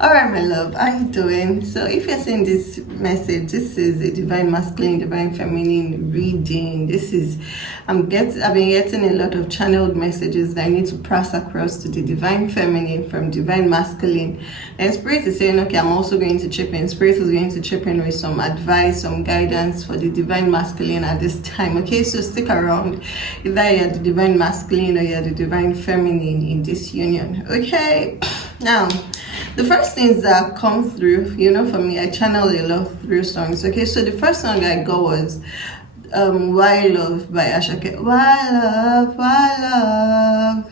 All right, my love, how you doing? So if you're seeing this message, this is a divine masculine, divine feminine reading. I've been getting a lot of channeled messages that I need to pass across to the divine feminine from divine masculine. And Spirit is saying, okay, I'm also going to chip in. Spirit is going to chip in with some advice, some guidance for the divine masculine at this time. Okay, so stick around. Either you're the divine masculine or you're the divine feminine in this union. Okay, now the first things that come through, for me, I channel a lot through songs. Okay, so the first song I got was Why Love by Asake. Why love,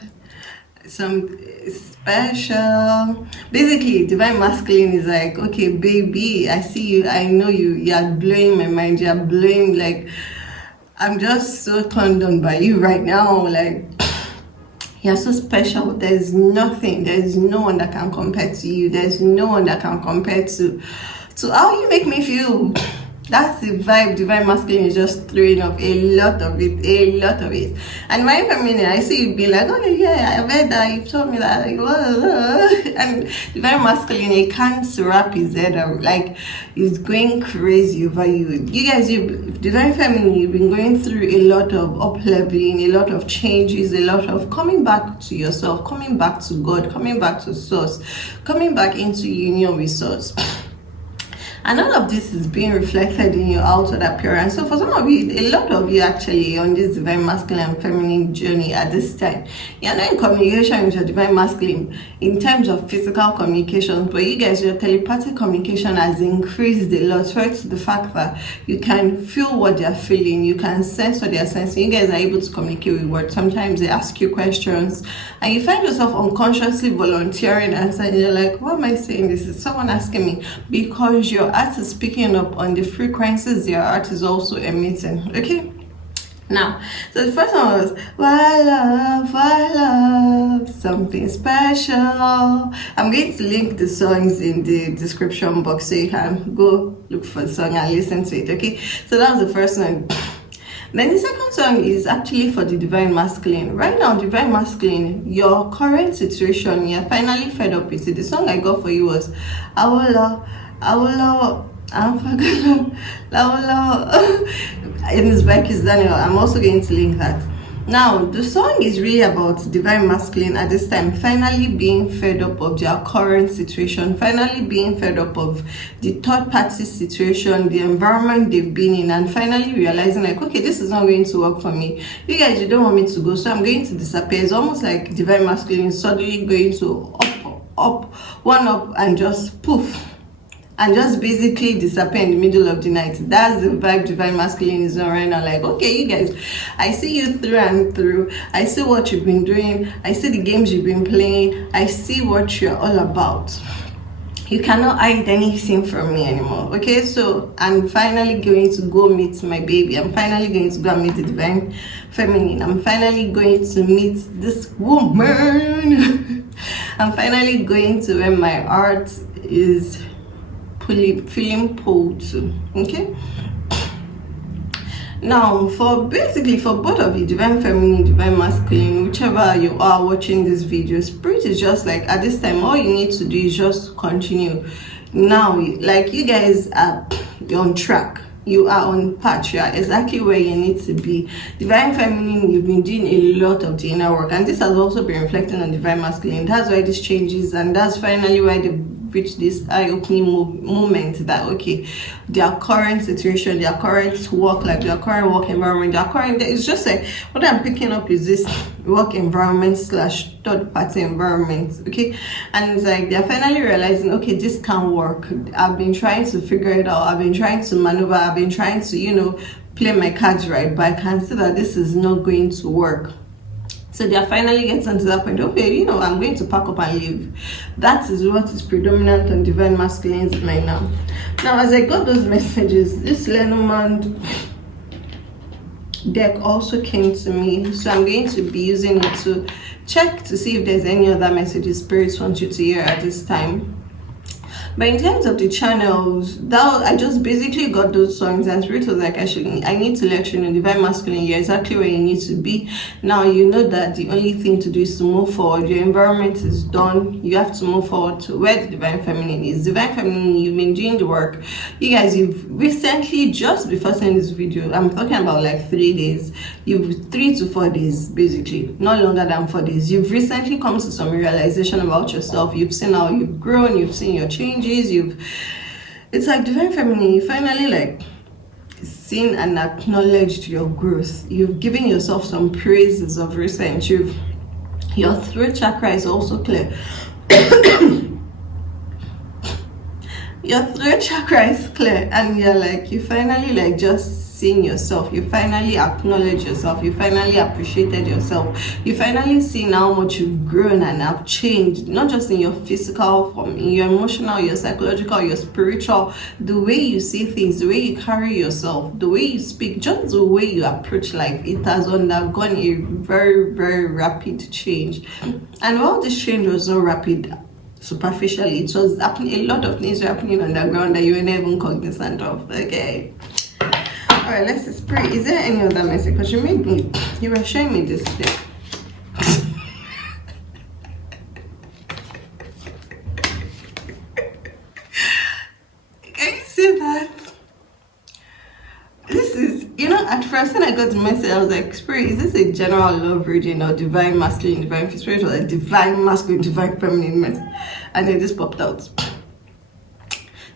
some special. Basically, divine masculine is like, okay, baby, I see you, I know you're blowing my mind, you're blowing, like, I'm just so turned on by you right now, like, you're so special. There's no one that can compare to you. There's no one that can compare to how you make me feel. That's the vibe divine masculine is just throwing up, a lot of it. And my feminine, I see you be like, oh yeah, I read that, you've told me that, and divine masculine, he can't wrap his head out, like he's going crazy over you. You guys, divine feminine, you've been going through a lot of up-leveling, a lot of changes, a lot of coming back to yourself, coming back to God, coming back to source, coming back into union with source. And all of this is being reflected in your outward appearance. So for some of you, a lot of you actually on this divine masculine and feminine journey at this time, you're not in communication with your divine masculine in terms of physical communication, but you guys, your telepathic communication has increased a lot, right? To the fact that you can feel what they're feeling, you can sense what they're sensing. You guys are able to communicate with words. Sometimes they ask you questions and you find yourself unconsciously volunteering answer, and you're like, what am I saying? This is someone asking me, because your art is picking up on the frequencies your art is also emitting. Okay, now, so the first one was why love, something special. I'm going to link the songs in the description box so you can go look for the song and listen to it. Okay, so that was the first one. Then the second song is actually for the divine masculine. Right now, divine masculine, your current situation, you're finally fed up with it. The song I got for you was Awolowo, I'm forgotten. In his back is Daniel. I'm also going to link that. Now, the song is really about divine masculine at this time finally being fed up of their current situation, finally being fed up of the third party situation, the environment they've been in, and finally realizing like, okay, this is not going to work for me. You guys, you don't want me to go, so I'm going to disappear. It's almost like divine masculine suddenly going to up and just poof, and just basically disappear in the middle of the night. That's the vibe divine masculine is on right now. Like, okay, you guys, I see you through and through. I see what you've been doing. I see the games you've been playing. I see what you're all about. You cannot hide anything from me anymore. Okay, so I'm finally going to go meet my baby. I'm finally going to go and meet the divine feminine. I'm finally going to meet this woman. I'm finally going to where my heart is feeling pulled to. Okay, now for both of you, divine feminine, divine masculine, whichever you are watching this video, spirit is just like at this time all you need to do is just continue. Now, like, you guys are on track, you are on patch, you are exactly where you need to be. Divine feminine, you've been doing a lot of the inner work, and this has also been reflecting on divine masculine. That's why this changes, and that's finally why the reach this eye-opening moment that okay, their current situation, their current work, like their current work environment, their current, it's just like what I'm picking up is this work environment / third party environment. Okay, and it's like they're finally realizing, okay, this can't work. I've been trying to figure it out, I've been trying to maneuver, I've been trying to play my cards right, but I can see that this is not going to work. So they're finally getting to that point, okay, I'm going to pack up and leave. That is what is predominant on divine masculines right now. Now, as I got those messages, this Lenormand deck also came to me. So I'm going to be using it to check to see if there's any other messages spirits want you to hear at this time. But in terms of the channels, that I just basically got those songs, and Spirit was like, actually, I need to let you know, Divine Masculine, you're exactly where you need to be. Now you know that the only thing to do is to move forward. Your environment is done. You have to move forward to where the Divine Feminine is. Divine Feminine, you've been doing the work. You guys, you've recently, just before seeing this video, I'm talking about like 3 days, 3 to 4 days, basically, not longer than 4 days. You've recently come to some realization about yourself. You've seen how you've grown, you've seen your changes. It's like Divine Feminine, you finally like seen and acknowledged your growth. You've given yourself some praises of recent. Your throat chakra is also clear. Your throat chakra is clear, and you're like, you finally like just seeing yourself. You finally acknowledge yourself. You finally appreciated yourself. You finally seen how much you've grown and have changed, not just in your physical form, in your emotional, your psychological, your spiritual, the way you see things, the way you carry yourself, the way you speak, just the way you approach life. It has undergone a very, very rapid change. And while this change was not rapid superficially, it was happening, a lot of things were happening underground that you were not even cognizant of. Okay. All right, let's just pray. Is there any other message? Because you were showing me this thing. Can you see that? This is, at first when I got the message, I was like, Spirit, is this a general love reading or divine masculine, divine spirit, or a divine masculine, divine feminine message? And then this popped out.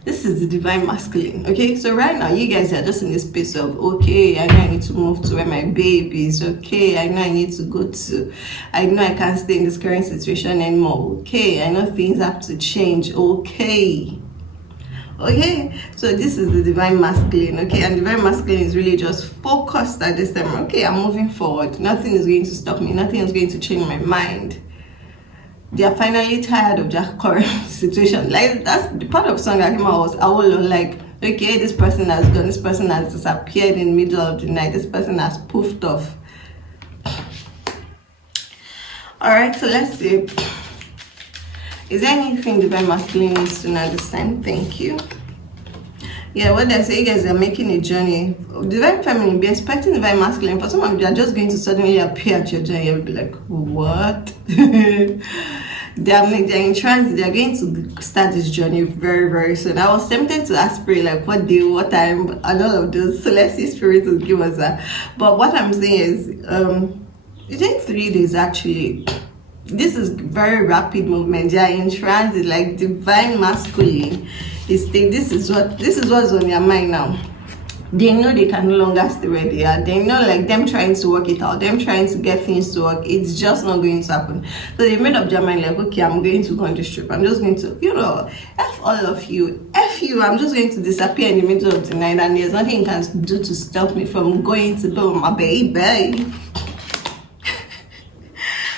This is the divine masculine. Okay, so right now you guys are just in this space of, okay, I know I need to move to where my baby is. Okay, I know I need to go to, I know I can't stay in this current situation anymore. Okay, I know things have to change. Okay, so this is the divine masculine. Okay, and divine masculine is really just focused at this time. Okay, I'm moving forward. Nothing is going to stop me. Nothing is going to change my mind. They are finally tired of their current situation. Like, that's the part of the song that came out was Awolowo, like, okay, this person has gone, this person has disappeared in the middle of the night, this person has poofed off. All right, so let's see. Is there anything divine masculine needs to know this time? Thank you. Yeah, what I say, you guys are making a journey. Divine feminine, be expecting divine masculine. For some of you, are just going to suddenly appear at your journey and be like, what? They're in trance. They're going to start this journey very, very soon. I was tempted to ask Spirit, like, what day, what time, and all of those. So let's see, Spirit will give us that. But what I'm saying is, it takes 3 days actually. This is very rapid movement. They are in transit, like divine masculine. This is what's on their mind now. They know they can no longer stay where they are. They know, like, them trying to work it out, them trying to get things to work, it's just not going to happen. So they made up their mind, like, okay, I'm going to go on this trip. I'm just going to, F all of you. F you, I'm just going to disappear in the middle of the night, and there's nothing you can do to stop me from going to build my baby.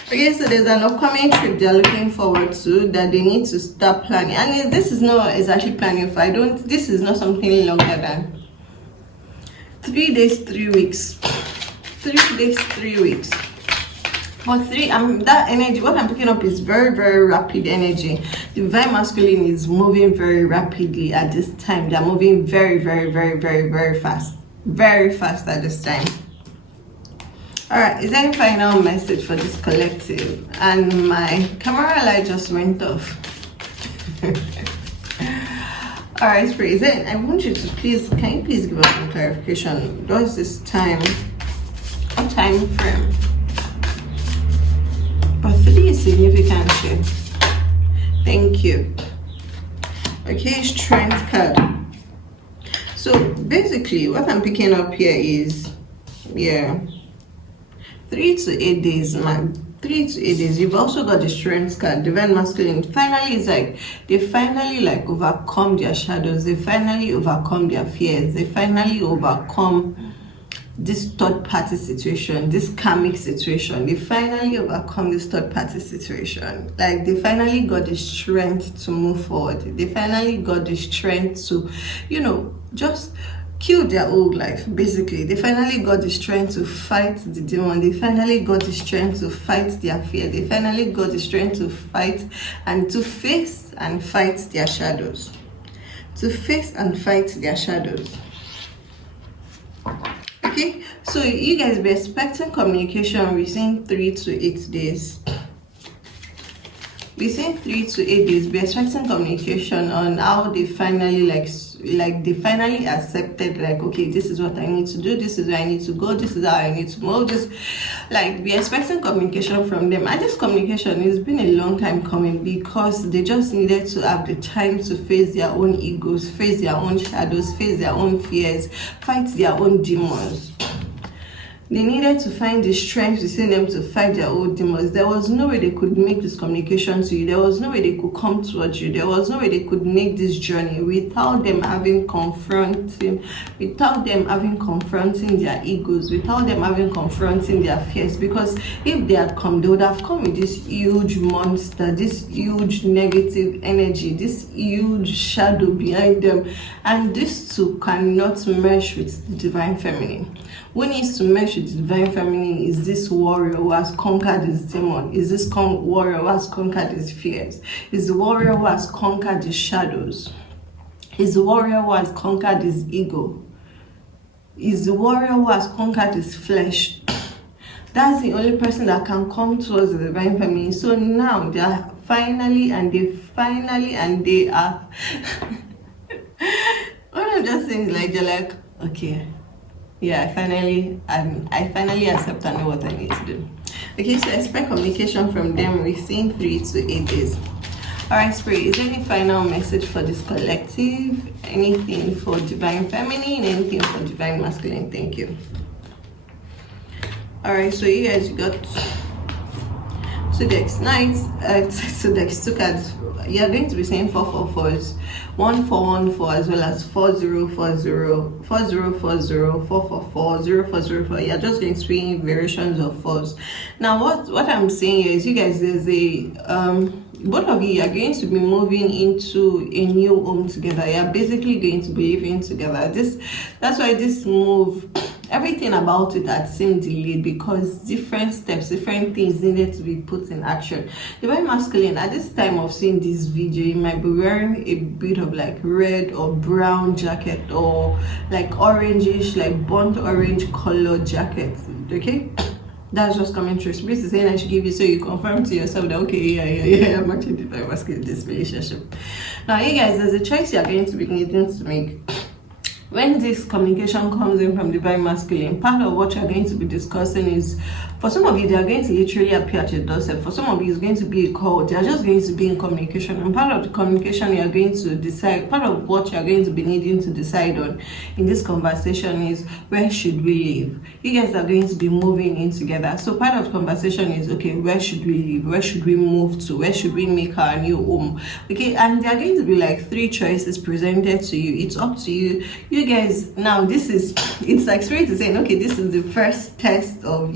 Okay, so there's an upcoming trip they're looking forward to that they need to start planning. And this is not exactly planning for, this is not something longer than 3 days, 3 weeks. 3 days, 3 weeks. But that energy, what I'm picking up is very, very rapid energy. Divine masculine is moving very rapidly at this time. They're moving very, very, very, very, very fast. Very fast at this time. All right, is there any final message for this collective? And my camera light just went off. All right, Spirit, I want you to please, can you please give us some clarification? What's this time? What time frame? But 3 is significant here. Thank you. Okay, strength card. So basically, what I'm picking up here is, 3 to 8 days, man. 3 to 8 days. You've also got the strength card, divine masculine. Finally, it's like they finally like overcome their shadows. They finally overcome their fears. They finally overcome this third party situation, this karmic situation. They finally overcome this third party situation. Like, they finally got the strength to move forward. They finally got the strength to, just killed their old life. Basically, they finally got the strength to fight the demon. They finally got the strength to fight their fear. They finally got the strength to fight and to face and fight their shadows. To face and fight their shadows. Okay, so you guys be expecting communication within 3 to 8 days. Within 3 to 8 days, be expecting communication on how they finally they finally accepted, like, okay, this is what I need to do, this is where I need to go, this is how I need to move. Just like be expecting communication from them. And this communication has been a long time coming, because they just needed to have the time to face their own egos, face their own shadows, face their own fears, fight their own demons. They needed to find the strength within them to fight their own demons. There was no way they could make this communication to you. There was no way they could come towards you. There was no way they could make this journey without them having confronting their egos, without them having confronting their fears. Because if they had come, they would have come with this huge monster, this huge negative energy, this huge shadow behind them. And this too cannot mesh with the divine feminine. Who needs to mesh with the divine feminine is this warrior who has conquered his demon, is this warrior who has conquered his fears, is the warrior who has conquered his shadows, is the warrior who has conquered his ego, is the warrior who has conquered his flesh. That's the only person that can come towards the divine feminine. So now they are finally are what I'm just saying is like, they're like, okay, yeah, I finally accept and know what I need to do. Okay, so expect communication from them within 3 to 8 days. Alright, Spirit, is there any final message for this collective? Anything for divine feminine? Anything for divine masculine? Thank you. Alright, so you guys got two decks. Nice. So decks, 2 cards. You're going to be saying 444s, 1414, as well as 4040, 4040, 444, 0404. You're just going to be variations of 4s. Now, what I'm saying here is, you guys, there's a both of you are going to be moving into a new home together. You're basically going to be living together. That's why this move, everything about it had seemed delayed, because different steps, different things needed to be put in action. Divine masculine, at this time of seeing this video, you might be wearing a bit of like red or brown jacket, or like orangish, like burnt orange color jacket. Okay, that's just coming through. Spirit is saying I should give you, so you confirm to yourself that okay, yeah, I'm actually divine masculine in this relationship. Now, you guys, there's a choice you're going to be needing to make. When this communication comes in from divine masculine, part of what you're going to be discussing is, for some of you, they are going to literally appear at your doorstep. For some of you, it's going to be a call. They are just going to be in communication. And part of the communication you are going to decide, part of what you are going to be needing to decide on in this conversation is, where should we live? You guys are going to be moving in together. So part of the conversation is, okay, where should we live? Where should we move to? Where should we make our new home? Okay, and there are going to be like 3 choices presented to you. It's up to you. You guys, now it's like Spirit is saying, okay, this is the first test of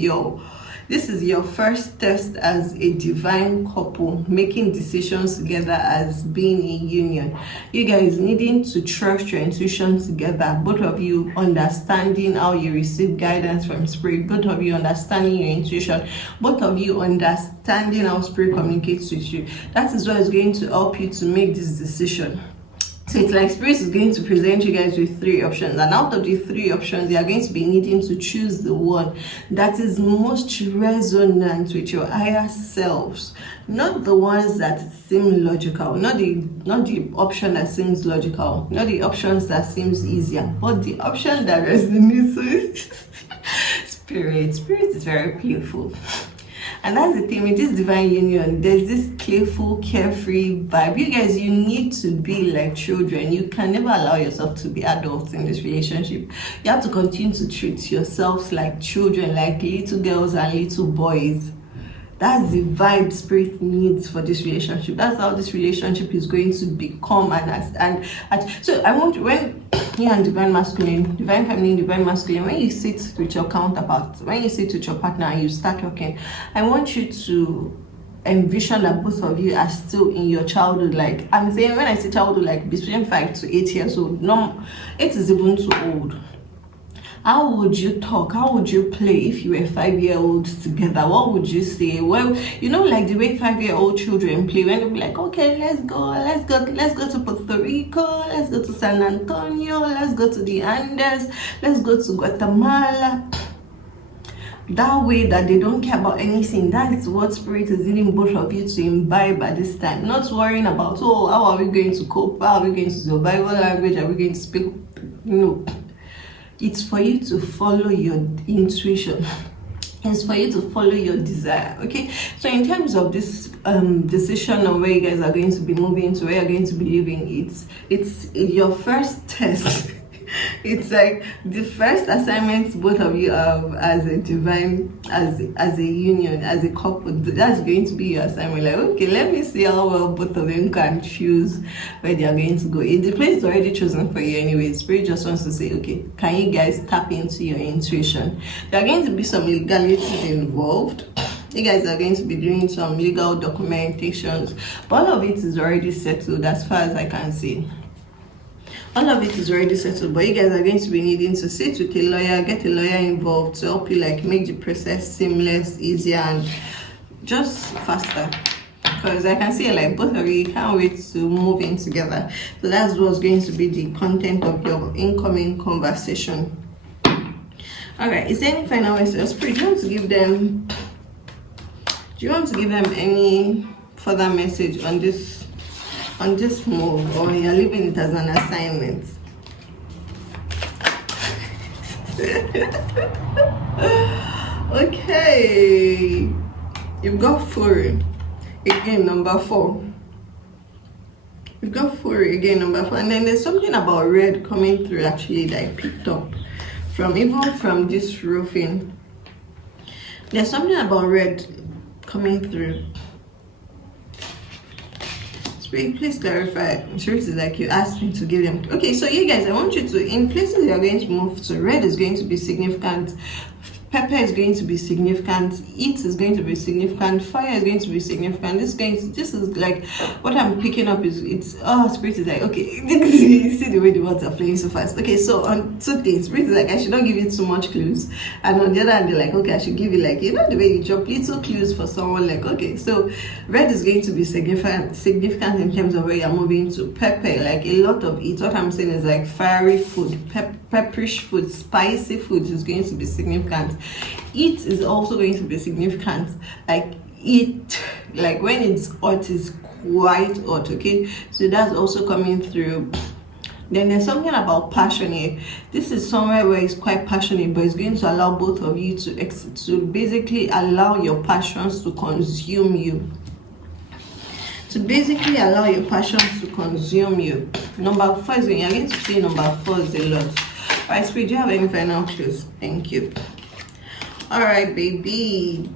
this is your first test as a divine couple, making decisions together as being in union. You guys needing to trust your intuition together. Both of you understanding how you receive guidance from Spirit. Both of you understanding your intuition. Both of you understanding how Spirit communicates with you. That is what is going to help you to make this decision. So it's like Spirit is going to present you guys with 3 options, and out of the 3 options, you are going to be needing to choose the one that is most resonant with your higher selves, not the ones that seem logical, not the option that seems logical, not the options that seems easier, but the option that resonates with Spirit. Spirit is very playful. And that's the thing with this divine union, there's this playful, carefree vibe. You guys, you need to be like children. You can never allow yourself to be adults in this relationship. You have to continue to treat yourselves like children, like little girls and little boys. That's the vibe Spirit needs for this relationship. That's how this relationship is going to become. So I want, when you and divine masculine, divine feminine, divine masculine, when you sit with your counterpart, when you sit with your partner and you start talking, I want you to envision that both of you are still in your childhood. Like I'm saying, when I say childhood, like between 5 to 8 years old. No, 8 is even too old. How would you talk? How would you play if you were 5-year-olds together? What would you say? Well, you know, like the way 5-year-old children play, when they be like, okay, let's go to Puerto Rico, let's go to San Antonio, let's go to the Andes, let's go to Guatemala. That way that they don't care about anything. That's what spirit is leading both of you to imbibe at this time. Not worrying about, oh, how are we going to cope? How are we going to survival language? Are we going to speak? No. It's for you to follow your intuition. It's for you to follow your desire. Okay, so in terms of this decision on where you guys are going to be moving to, where you're going to be living, it's your first test. It's like the first assignment both of you have as a divine, as a union, as a couple. That's going to be your assignment. Like, okay, let me see how well both of them can choose where they are going to go. The place is already chosen for you anyway. Spirit just wants to say, okay, can you guys tap into your intuition? There are going to be some legalities involved. You guys are going to be doing some legal documentations, but all of it is already settled as far as I can see. All of it is already settled, but you guys are going to be needing to sit with a lawyer, get a lawyer involved to help you like make the process seamless, easier, and just faster. Because I can see like both of you can't wait to move in together. So that's what's going to be the content of your incoming conversation. Alright, is there any final message? Spirit, do you want to give them? Do you want to give them any further message on this move, or you're leaving it as an assignment? Okay, you've got Fury again, number 4. You've got Fury again, number 4, and then there's something about red coming through actually that I picked up from this roofing. There's something about red coming through. Please clarify. Spirit is like you asked me to give them. Okay, so you guys, I want you to, in places you're going to move to, red is going to be significant, pepper is going to be significant, heat is going to be significant, fire is going to be significant. This is like what I'm picking up is Spirit is like, okay, you see the way the words are playing so fast. Okay, so on 2 things, Spirit is like, I should not give you too much clues, and on the other hand, they're like, okay, I should give you like, you know, the way you drop little clues for someone. Like, okay, so red is going to be significant in terms of where you're moving to. Pepper, like a lot of it. What I'm saying is like fiery food, pepperish food, spicy food is going to be significant. It is also going to be significant. Like when it's hot, is quite hot. Okay, so that's also coming through. Then there's something about passionate. This is somewhere where it's quite passionate, but it's going to allow both of you to basically allow your passions to consume you. To basically allow your passions to consume you. Number 4 is when you're going to see number 4 is a lot. Alright, Spirit, do you have any final clues? Thank you. Alright, baby.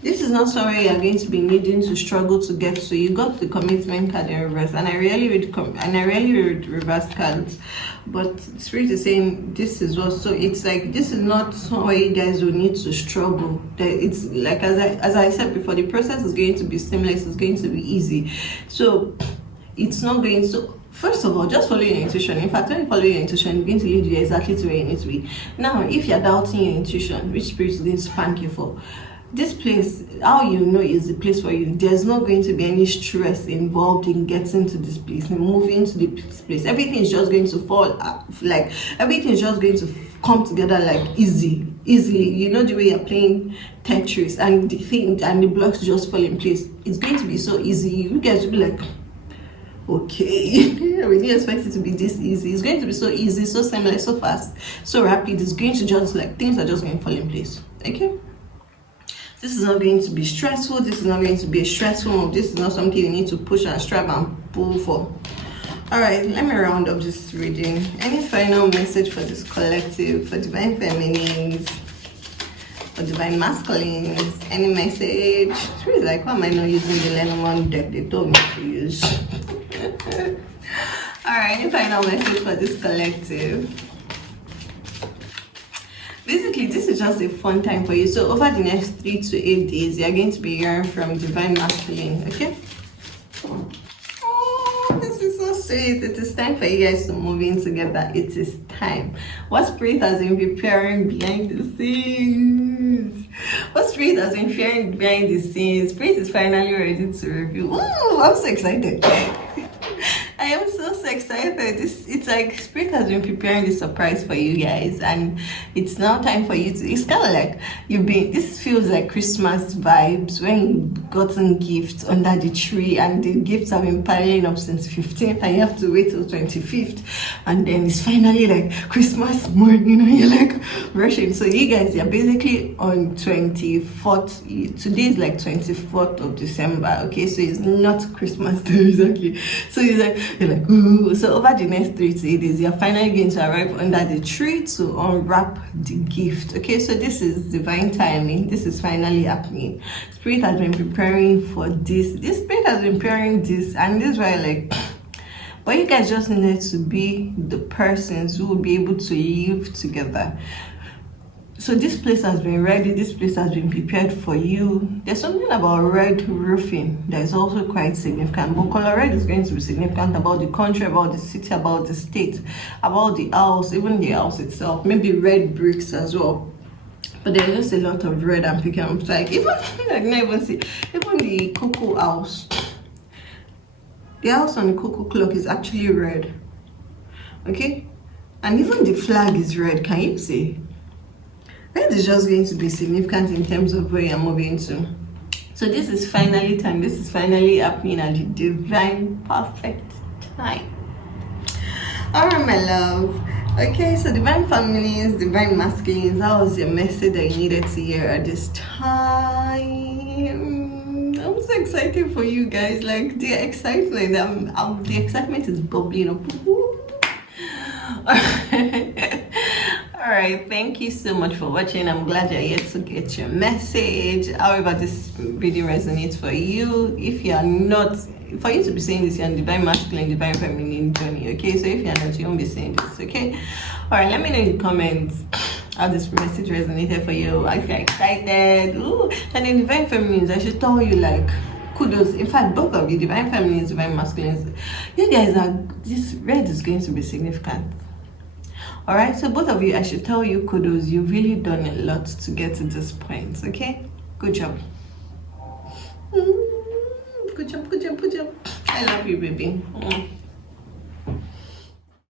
This is not somewhere you're going to be needing to struggle to get to. You got the commitment card in reverse, and I rarely read reverse cards, but Spirit is saying this is also, it's like this is not somewhere you guys will need to struggle. It's like as I said before, the process is going to be seamless, it's going to be easy. So it's not going to, first of all, just follow your intuition. In fact, when you follow your intuition, it's going to lead you exactly to where you need to be. Now, if you're doubting your intuition, which Spirit is going to spank you for? This place, how you know is the place for you. There's not going to be any stress involved in getting to this place and moving to this place. Everything is just going to fall, like everything is just going to come together like easily. You know the way you're playing Tetris, and the blocks just fall in place. It's going to be so easy. You guys will be like, okay, we didn't expect it to be this easy. It's going to be so easy, so seamless, so fast, so rapid. It's going to just like, things are just going to fall in place. Okay, this is not going to be stressful. This is not going to be a stressful move. This is not something you need to push and strive and pull for. All right, let me round up this reading. Any final message for this collective, for divine feminines, for divine masculines? Any message? It's really like, why am I not using the Lenormand deck they told me to use? All right, any final message for this collective? Basically, this is is just a fun time for you. So over the next 3 to 8 days, you're going to be hearing from divine masculine. Okay. Oh, this is so sweet. It is time for you guys to move in together. It is time. What spirit has been preparing behind the scenes? What spirit has been preparing behind the scenes? Spirit is finally ready to reveal. Ooh, I'm so excited. I am so excited. It's like spirit has been preparing this surprise for you guys, and it's now time for you to. It's kind of like this feels like Christmas vibes when you've gotten gifts under the tree, and the gifts have been piling up since 15th, and you have to wait till 25th, and then it's finally like Christmas morning, and you're like rushing. So you guys, you're basically on 24th. Today is like 24th of December. Okay, so it's not Christmas Day exactly. So you're like, ooh. So over the next 3 to 8 days, you're finally going to arrive under the tree to unwrap the gift. Okay, so this is divine timing. This is finally happening. Spirit has been preparing for this. This spirit has been preparing this, and this is why, like, but you guys just needed to be the persons who will be able to live together. So this place has been ready, this place has been prepared for you. There's something about red roofing that is also quite significant. But color red is going to be significant about the country, about the city, about the state, about the house, even the house itself. Maybe red bricks as well. But there's just a lot of red I'm picking up. Like even I can even see even the cocoa house. The house on the cocoa clock is actually red. Okay? And even the flag is red. Can you see? Red is just going to be significant in terms of where you're moving to. So this is finally time. This is finally happening at the divine perfect time. Alright, my love. Okay, so divine feminines, divine masculines, that was your message that you needed to hear at this time. I'm so excited for you guys. Like the excitement, the excitement is bubbling up. Alright, thank you so much for watching. I'm glad you're here to get your message. However, this video resonates for you. If you are not, for you to be saying this, you're on divine masculine, divine feminine journey. Okay, so if you're not, you won't be saying this. Okay. Alright, let me know in the comments how this message resonated for you. If you're excited. Ooh, and in divine feminines, I should tell you, like, kudos. In fact, both of you, divine feminines, divine masculines, you guys are, this red is going to be significant. Alright, so both of you, I should tell you kudos. You've really done a lot to get to this point. Okay, good job. Good job. I love you, baby.